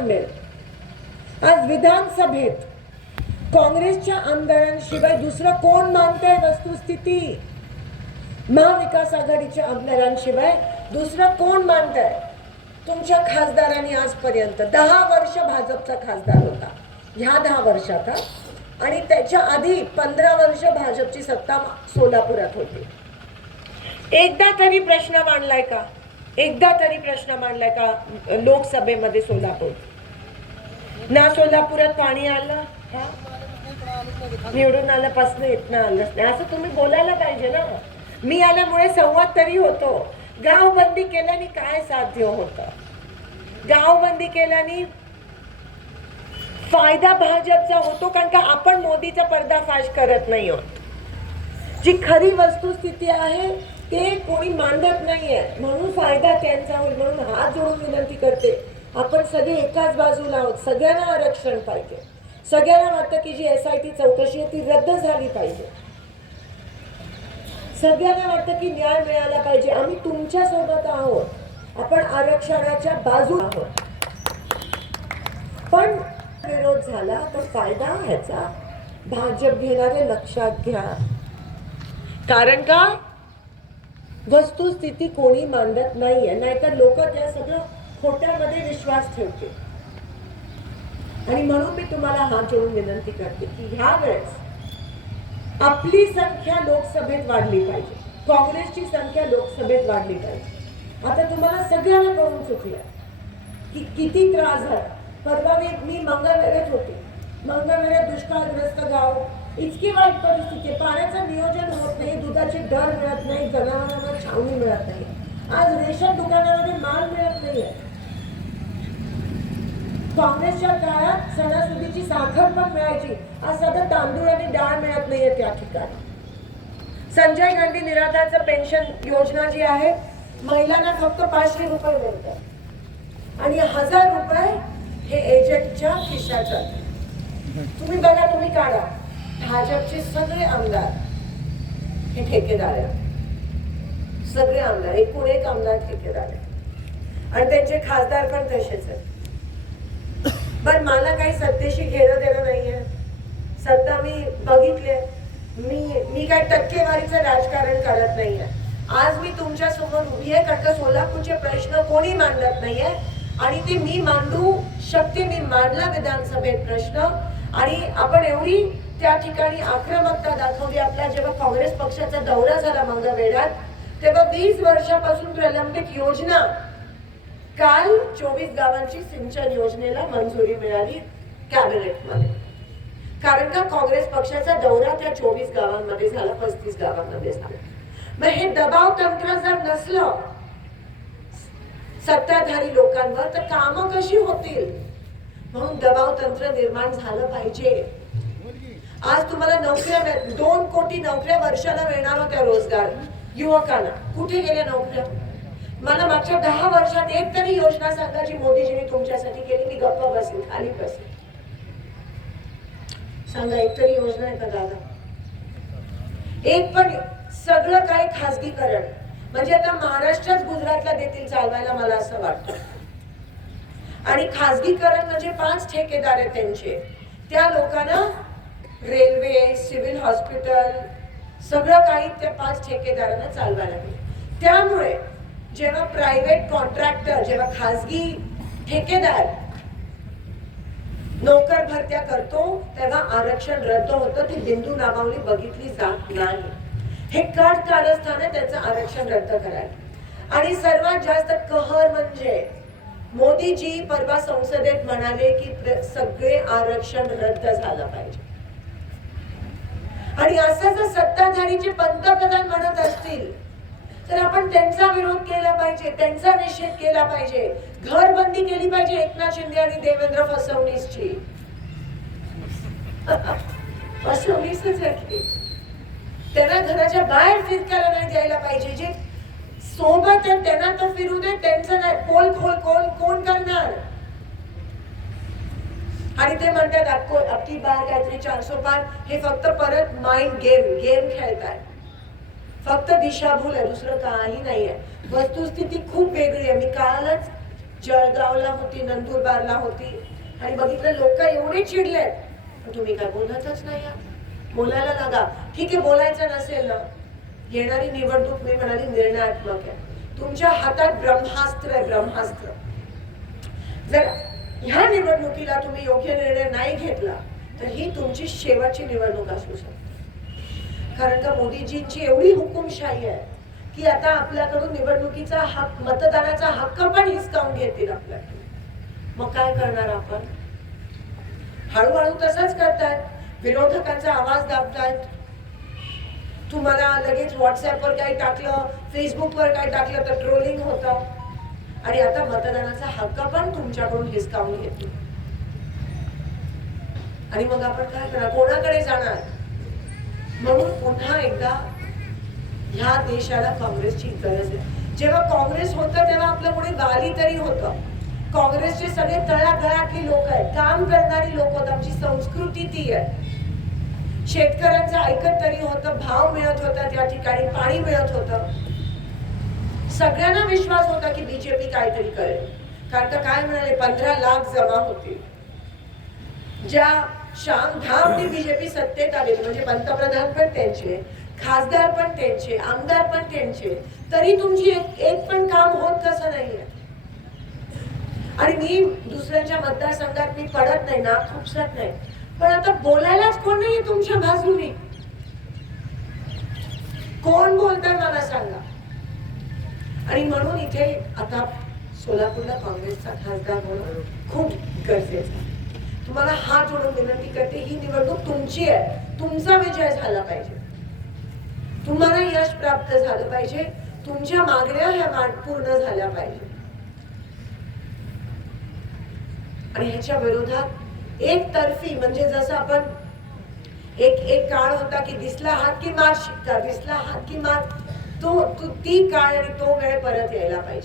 मिळेल आज विधानसभेत काँग्रेसच्या आमदारांशिवाय दुसरं कोण मानतंय वस्तुस्थिती? महाविकास आघाडीच्या आमदारांशिवाय दुसरं कोण मानतंय? तुमच्या खासदारांनी आजपर्यंत दहा वर्ष भाजपचा खासदार होता. ह्या दहा वर्षात आणि त्याच्या आधी पंधरा वर्ष भाजपची सत्ता सोलापुरात होती. एकदा तरी प्रश्न मांडलाय का? एकदा तरी प्रश्न मांडलाय का लोकसभेमध्ये सोलापूर? ना सोलापुरात पाणी आलं हा? निवडून आल्यापासून येत आलंच नाही असं तुम्ही बोलायला पाहिजे ना. मी आल्यामुळे संवाद तरी होतो. गावबंदी केल्याने काय साध्य होतं? गावबंदी केल्याने फायदा भाजपचा होतो कारण का आपण मोदीचा पर्दाफाश करत नाही आहोत. जी खरी वस्तुस्थिती आहे ते कोणी मांडत नाहीये. म्हणून फायदा त्यांचा होईल म्हणून हात जोडून विनंती करते. आपण सगळे एकाच बाजूला आहोत. सगळ्यांना आरक्षण पाहिजे. सगळ्यांना वाटतं की जी एस आय टी चौकशी आहे ती रद्द झाली पाहिजे. सगळ्यांना वाटतं की न्याय मिळाला पाहिजे. आम्ही तुमच्यासोबत आहोत. आपण आरक्षणाच्या बाजू आहोत. पण विरोध झाला तर फायदा ह्याचा. भाजप घेणारे लक्षात घ्या. कारण का? वस्तुस्थिती कोणी मांडत नाहीये. नाहीतर लोक त्या सगळं खोट्यामध्ये विश्वास ठेवते. आणि म्हणून मी तुम्हाला हात जोडून विनंती करते की ह्या वेळेस आपली संख्या लोकसभेत वाढली पाहिजे. काँग्रेसची संख्या लोकसभेत वाढली पाहिजे. आता तुम्हाला सगळ्यांना कळून चुकलं की किती त्रास झाला. परवा मी मी मंगळवेढ्यात होते. मंगळवेढ्यात दुष्काळग्रस्त गाव. इतकी वाईट परिस्थिती आहे. पाण्याचं नियोजन होत नाही. दुधाचे दर मिळत नाही. जनावरांना छावणी मिळत नाही. आज रेशन दुकानामध्ये माल मिळत नाहीये. काँग्रेसच्या काळात सणासुदीची साखर पण मिळायची. आज सध्या तांदूळ आणि डाळ मिळत नाहीये त्या ठिकाणी. संजय गांधी निराधारचं पेन्शन योजना जी आहे महिलांना फक्त पाचशे रुपये मिळतात. आणि हजार रुपये हे एजंटच्या खिशात जातात तुम्ही बघा तुम्ही काढा. भाजपचे सगळे आमदार हे ठेकेदार आहेत. सगळे आमदार एकूण एक आमदार ठेकेदार आहे आणि त्यांचे खासदार पण तसेच आहेत. पण मला काही सत्तेशी घेणं देणं नाही आहे सत्ता मी बघितले मी मी काही टक्केवारीचं राजकारण करत नाही आहे आज मी तुमच्यासमोर उभी आहे कारण का सोलापूरचे प्रश्न कोणी मांडत नाहीये. आणि ते मी मांडू शकते मी मांडला विधानसभेत प्रश्न. आणि आपण एवढी त्या ठिकाणी आक्रमकता दाखवली आपला जेव्हा काँग्रेस पक्षाचा दौरा झाला मंगळवेढ्यात तेव्हा वीस वर्षापासून प्रलंबित योजना काल चोवीस गावांची सिंचन योजनेला मंजुरी मिळाली कॅबिनेटमध्ये. कारण का काँग्रेस पक्षाचा दौरा त्या चोवीस गावांमध्ये झाला पस्तीस गावांमध्ये झाला. मग हे दबाव तंत्र जर नसलं सत्ताधारी लोकांवर तर कामं कशी होतील? म्हणून दबाव तंत्र निर्माण झालं पाहिजे. आज तुम्हाला नोकऱ्या दोन कोटी नोकऱ्या वर्षाला मिळणार होत्या रोजगार युवकांना. कुठे गेल्या नोकऱ्या? मला मागच्या दहा वर्षात एक तरी योजना सांगा जी मोदीजीने तुमच्यासाठी केली. मी गप्पा बसेल खाली बसेल सांगा एक तरी योजना आहे का दादा? एक पण सगळं काय खासगीकरण म्हणजे आता महाराष्ट्रच गुजरातला देतील चालवायला मला असं वाटतं. आणि खासगीकरण म्हणजे पाच ठेकेदार आहेत त्यांचे. त्या लोकांना रेल्वे सिव्हिल हॉस्पिटल सगळं काही त्या पाच ठेकेदारांना चालवायला लागेल. त्यामुळे जेव्हा प्रायव्हेट कॉन्ट्रॅक्टर जेव्हा खासगी ठेकेदार नोकर भरत्या करतो तेव्हा आरक्षण रद्द होतं. ती बिंदू नामावली बघितली जात नाही. हे कट कारस्थान आहे त्याचं आरक्षण रद्द करायला. आणि सर्वात जास्त कहर म्हणजे मोदीजी परवा संसदेत म्हणाले की सगळे आरक्षण रद्द झालं पाहिजे. आणि असं जर सत्ताधारीचे पंतप्रधान म्हणत असतील तर आपण त्यांचा विरोध केला पाहिजे त्यांचा निषेध केला पाहिजे. घर बंदी केली पाहिजे एकनाथ शिंदे आणि देवेंद्र फसवणीसची फसवणीसच आहे त्यांना घराच्या बाहेर फिरकायला नाही द्यायला पाहिजे. जे सोबत आहे त्यांना तर फिरू दे त्यांचं नाही. पोल खोल कोण कोण करणार? आणि ते म्हणतात आपको आपकी बार काहीतरी चारसो पार हे फक्त परत माइंड गेम गेम खेळतात फक्त दिशाभूल आहे दुसरं काही नाही आहे. वस्तुस्थिती खूप वेगळी आहे. मी कालच जळगावला होती नंदुरबारला होती. आणि बघितलं लोक एवढे चिडले पण तुम्ही काय बोलतच नाही बोलायला लागा. ठीक आहे बोलायचं नसेल ना. येणारी निवडणूक मी म्हणाली निर्णयात्मक आहे. तुमच्या हातात ब्रह्मास्त्र आहे ब्रह्मास्त्र. जर ह्या निवडणुकीला तुम्ही योग्य निर्णय नाही घेतला तर ही तुमची शेवटची निवडणूक असू शकते. कारण का मोदीजींची एवढी हुकुमशाही आहे की आता आपल्याकडून निवडणुकीचा हक मतदानाचा हक्क पण हिसकावून घेतील आपल्याकडे मग काय करणार आपण? हळूहळू तसंच करतायत. विरोधकांचा आवाज दाबतायत. तुम्हाला लगेच व्हॉट्सअपवर काही टाकलं फेसबुकवर काय टाकलं तर ट्रोलिंग होतं. आणि आता मतदानाचा हक्क पण तुमच्याकडून हिसकावून घेतो आणि मग आपण काय करणार? कोणाकडे जाणार? म्हणून पुन्हा एकदा ह्या देशाला काँग्रेसची गरज आहे. जेव्हा काँग्रेस होतं तेव्हा आपलं पुढे गाली तरी होतं. काँग्रेसचे सगळे तळागळातली लोक आहेत. काम करणारी लोक होत. आमची संस्कृती ती आहे. शेतकऱ्यांचं ऐकत तरी होतं भाव मिळत होता त्या ठिकाणी पाणी मिळत होतं. सगळ्यांना विश्वास होता की बीजेपी काहीतरी करेल. कारण का काय म्हणाले? पंधरा लाख जमा होतील. ज्या शाम धामने बीजेपी सत्तेत आलेली म्हणजे पंतप्रधान पण त्यांचे खासदार पण त्यांचे आमदार पण त्यांचे. तरी तुमची एक एक पण काम होत कसं नाहीये. आणि मी दुसऱ्यांच्या मतदारसंघात मी पडत नाही ना खुपसत नाही. पण आता बोलायलाच कोण नाही तुमच्या बाजूने? कोण बोलतंय मला सांगा. आणि म्हणून इथे आता सोलापूरला काँग्रेसचा खासदार म्हणून खूप गरजेचं तुम्हाला हात जोडून विनंती करते ही निवडणूक तुमची आहे. तुमचा विजय झाला पाहिजे. तुम्हाला यश प्राप्त झालं पाहिजे. तुमच्या मागण्या ह्या पूर्ण झाल्या पाहिजे. आणि ह्याच्या विरोधात एक तर्फी म्हणजे जसं आपण एक एक काळ होता की दिसला हात की मार शिकता दिसला हात की मार तो तो- ती काळ आणि तो वेळ परत यायला पाहिजे.